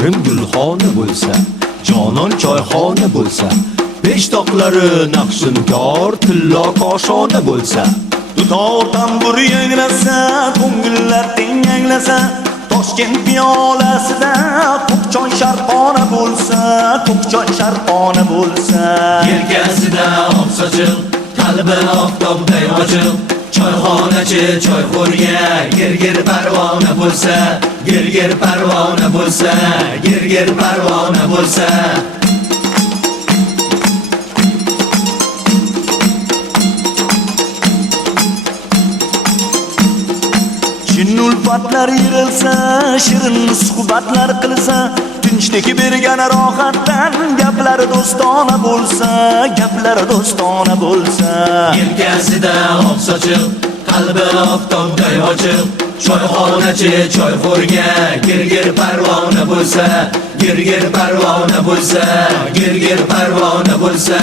shahrim gulxona bo'lsa, jonon choyxona bo'lsa, peshtoqlari naqshinkor tillo koshona bo'lsa, dutor tambur yangrasa, ko'ngillar teng yanglasa, Toshkent piyolasida ko'kchoy sharqona bo'lsa, ko'kchoy sharqona bo'lsa, yelkasida oqsochiq, qalbi oftobday ochiq, choyxonachi choyxo'rga gir parvona bo'lsa, gir parvona bo'lsa, gir parvona bo'lsa. Chin ulfatlar yirilsa, shirin suhbatlar qilsa, tinchlik bergan rohatdan gaplari do'stona bo'lsa, gaplari do'stona bo'lsa, Yelkasida oqsochiq, qalbi oftobday ochiq, choyxonachi choyxo'rga gir parvona bo'lsa, gir parvona bo'lsa, gir parvona bo'lsa.